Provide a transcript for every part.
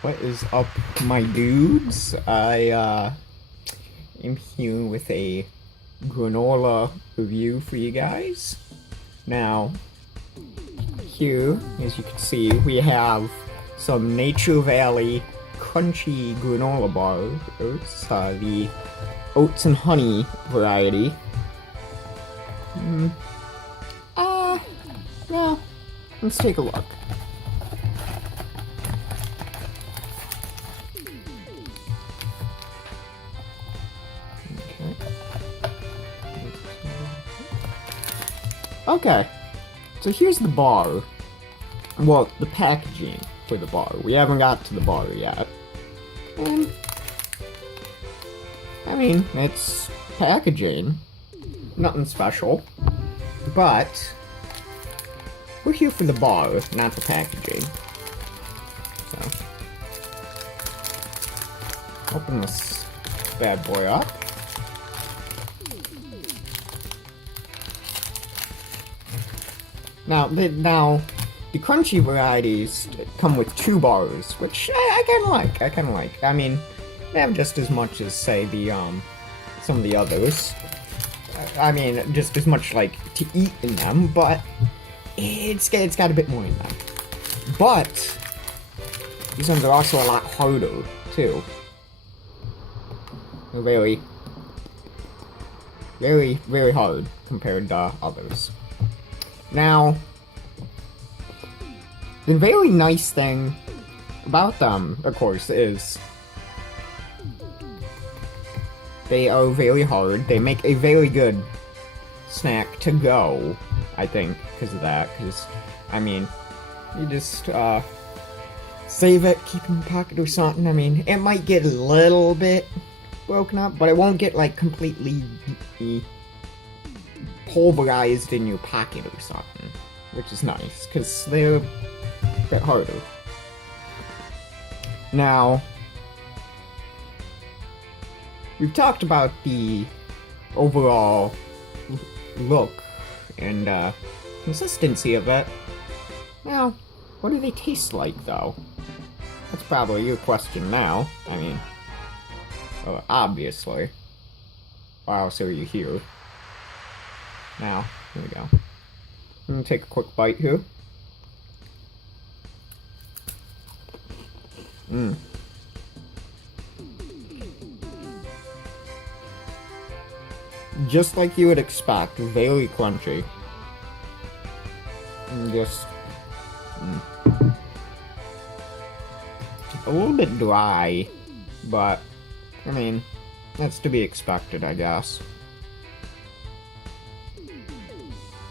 What is up, my dudes? I am here with a granola review for you guys. Now, here, as you can see, we have some Nature Valley crunchy granola bars, the oats and honey variety. Well, let's take a look. Okay, so here's the bar. Well, the packaging for the bar. We haven't got to the bar yet. And, I mean, it's packaging. Nothing special. But, we're here for the bar, not the packaging. So, open this bad boy up. Now, the crunchy varieties come with 2 bars, which I kind of like. I mean, they have just as much as, say, the, some of the others. I mean, just as much, like, to eat in them, but it's got a bit more in them. But, these ones are also a lot harder, too. They're very, very, very hard compared to others. Now, the very nice thing about them, of course, is they are very hard. They make a very good snack to go, I think, because of that. Because, I mean, you just save it, keep it in your pocket or something. I mean, it might get a little bit broken up, but it won't get, like, completely pulverized in your pocket or something, which is nice, because they're a bit harder. Now, we've talked about the overall look and consistency of it. Now, what do they taste like, though? That's probably your question now. I mean, well, obviously. Why else are you here? Now, here we go. I'm gonna take a quick bite here. Just like you would expect, very crunchy. And just a little bit dry, but I mean, that's to be expected, I guess.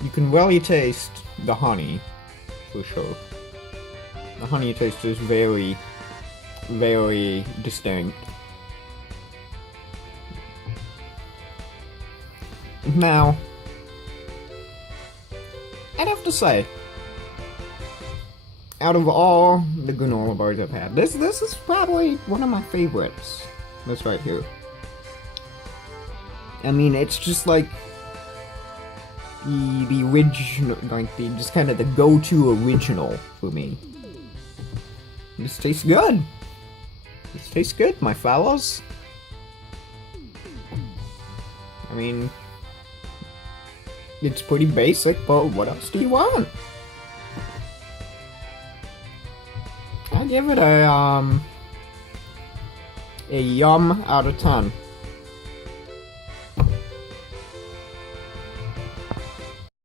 You can really taste the honey, for sure. The honey taste is very, very distinct. Now, I'd have to say, out of all the granola bars I've had, this is probably one of my favorites. This right here. I mean, it's just like the original, like just kind of the go-to original for me. This tastes good. This tastes good, my fellows. I mean, it's pretty basic, but what else do you want? I give it a yum out of 10.